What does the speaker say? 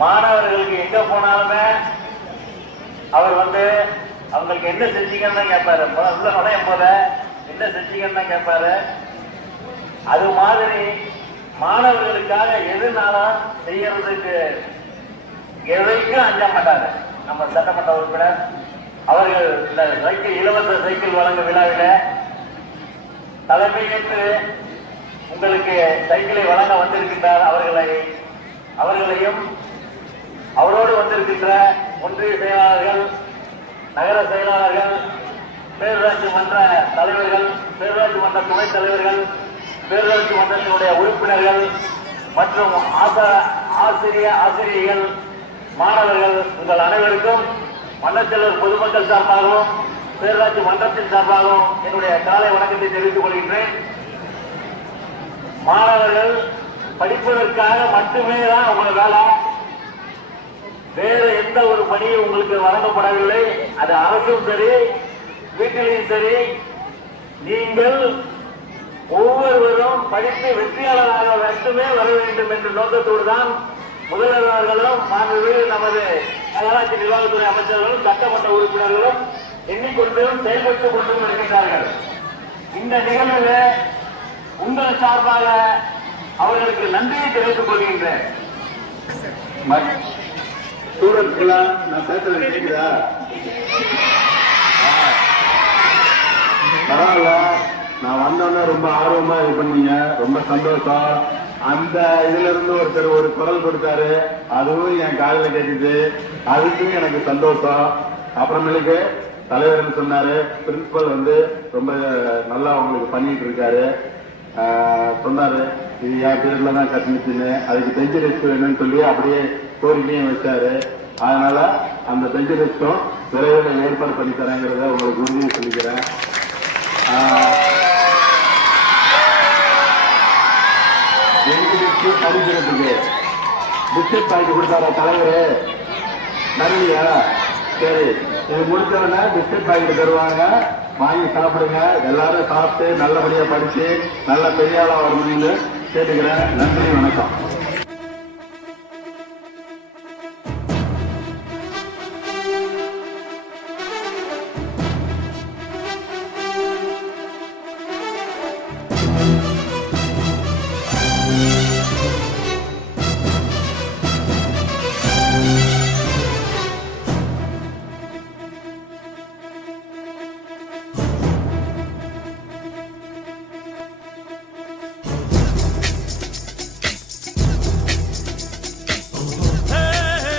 மாணவர்களுக்கு எங்க போனாலுமே அவர் அவங்களுக்கு என்ன செஞ்சீங்கன்னு தான் கேட்பாரு. உள்ள நுழையும் போத என்ன செஞ்சீங்கன்னு தான் கேட்பாரு. அது மாதிரி மாணவர்களுக்காக எதுனாலும் செய்யறதுக்கு எதைக்கும் அஞ்ச மாட்டாங்க. நம்ம சட்டமன்ற உறுப்பினர் அவர்கள் இந்த சைக்கிள் இலவச சைக்கிள் வழங்கும் விழாவில் தலைமையேற்று உங்களுக்கு சைக்கிளை வழங்க வந்திருக்கின்றார். அவர்களையும் அவரோடு வந்திருக்கின்ற ஒன்றிய செயலாளர்கள், நகர செயலாளர்கள், பேரூராட்சி மன்ற தலைவர்கள், பேரூராட்சி மன்ற துணைத் தலைவர்கள், பேரூராட்சி மன்றத்தினுடைய உறுப்பினர்கள் மற்றும் ஆசிரியர்கள், மாணவர்கள், உங்கள் அனைவருக்கும் மன்னச்செல்வர் பொதுமக்கள் சார்பாகவும் பேரூராட்சி மன்றத்தின் சார்பாகவும் என்னுடைய காலை வணக்கத்தை தெரிவித்துக் கொள்கின்றேன். மாணவர்கள் படிப்பதற்காக மட்டுமே தான் உங்க வேலை, வேறு எந்த ஒரு பணியும் உங்களுக்கு வழங்கப்படவில்லை. அது அரசும் சரி, வீட்டிலையும் சரி, நீங்கள் ஒவ்வொருவரும் படித்து வெற்றியாளராக மட்டுமே வர வேண்டும் என்ற நோக்கத்தோடு தான் முதல்வர்களும் நமது நகராட்சி நிர்வாகத்துறை அமைச்சர்களும் சட்டமன்ற உறுப்பினர்களும் எண்ணிக்கொண்டும் செயல்பட்டுக் கொண்டும் இருக்கின்றார்கள். இந்த நிகழ்வில் உங்கள் சார்பாக அவர்களுக்கு நன்றியை தெரிவித்துக் கொள்கின்றேன். நான் பேசுறது கேக்குதா? பரவாயில்ல, நான் வந்தோன்னே ரொம்ப ஆர்வமா இது பண்ணீங்க, ரொம்ப சந்தோஷம். அந்த இதுல இருந்து ஒருத்தர் ஒரு குரல் கொடுத்தாரு, அதுவும் என் காலில் கேட்டுது, அதுக்கும் எனக்கு சந்தோஷம். அப்புறமேலுக்கு தலைவர் சொன்னாரு, பிரின்சிபல் ரொம்ப நல்லா உங்களுக்கு பண்ணிட்டு இருக்காரு சொன்னாரு. இது என் பேர்ல தான் கட்டணிச்சுன்னு, அதுக்கு பெஞ்சு ரெஸ்ட் வேணும்னு சொல்லி அப்படியே கோரிக்கையும் வச்சாரு. அதனால அந்த பெஞ்சு ரெஸ்டும் விரைவில் ஏற்பாடு பண்ணி தரேங்கிறத உங்களுக்கு உறுதியை சொல்லிக்கிறேன். எங்களுக்கு படிக்கிறதுக்கு பிஸ்கட் பாக்கெட் கொடுத்தாரா தலைவர்? நிறையா சரி, இது முடிச்சவன பிஸ்கட் பாக்கெட் தருவாங்க, வாங்கி சாப்பிடுங்க. எல்லாரும் சாப்பிட்டு நல்லபடியா படிச்சு நல்ல பெரிய ஆளா வரணும்னு கேட்டுக்கிறேன். நன்றி, வணக்கம்.